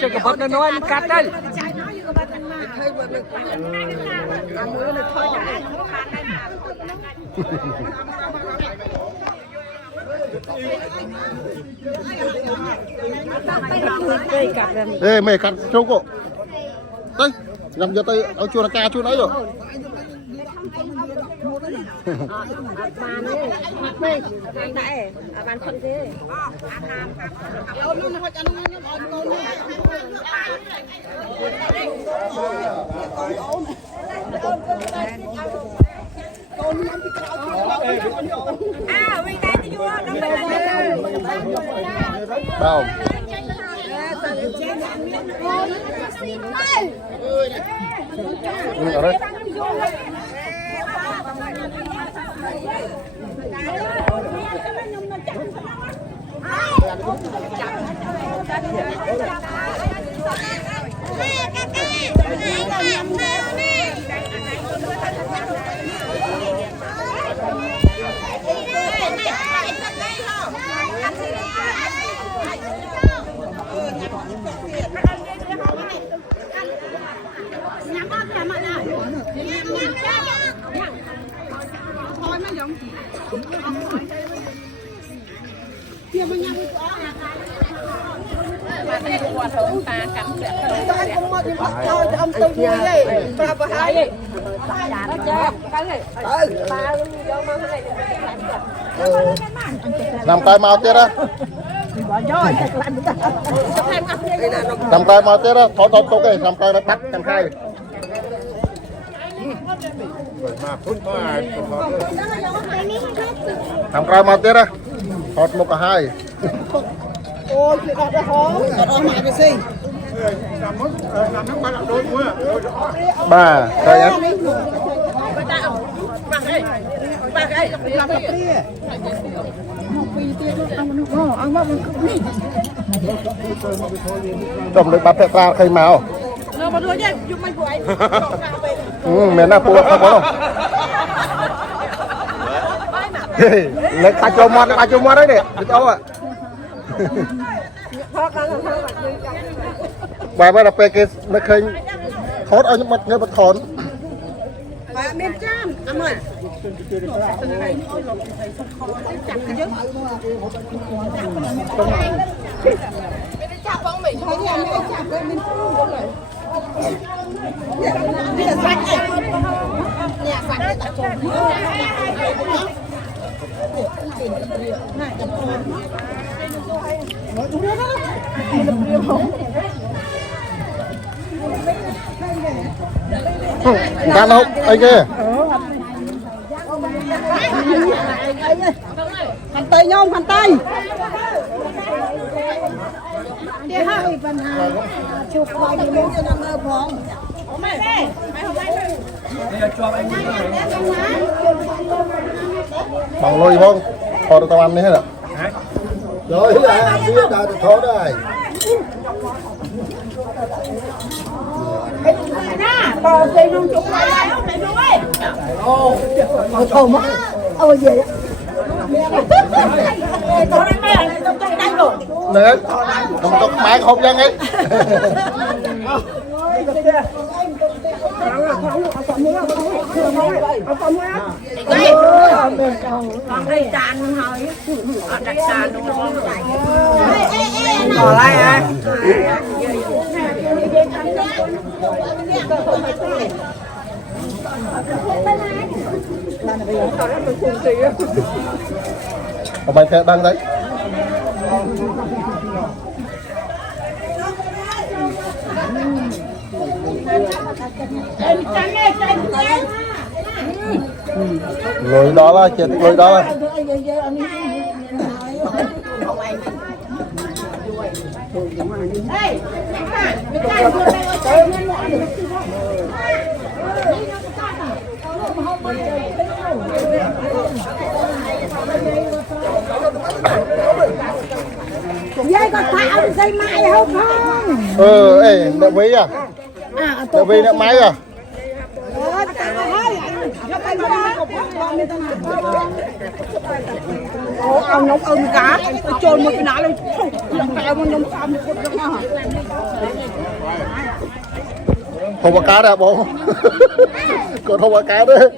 chơi cái bớt nó nói nó cắt đây ê mày cắt châu cổ đây làm cho tay ở chua ca chua đấy rồi bàn phân thế đâu ở đây làm tay mau tiết á làm tay mau tiết á thọ tốt cái làm tay nó bắt làm khai làm tay mau tiết á thọ một cả hai ôi chị đặt ra khó đặt ra mãi cái gì ba đây á trồng được bắp ra cây màu mẹ na pua không có đâu lấy ba chôm mót đấy nè được đâu ạ bài bài là pe cái nó khơi thốt ở những mặt người mặt thốn và miền Nam anh ơi gan không anh kia hành tây nhông hành tây chụp vài cái muốn cho năm ơi phong bằng lôi phong thò được tao ăn đấy hết ạ rồi là bia đã thò đây bò cây luôn chụp lại không mày luôn ấy thơm á ôi gì con đánh mày con đánh rồi nữa không có máy không dân ấy con đây tràn thôi đặt tràn luôn bỏ lại à ở bài thẻ đang đấy lối đó là chết lối đó là dây có thảo dây mai không không ê đợi quý à Để vì nè máy à? Ông nóng ôm cá, trôn một cái ná lên, kẹo một nóng xăm một cột ra. Không có cá đâu bố. Còn không có cá nữa.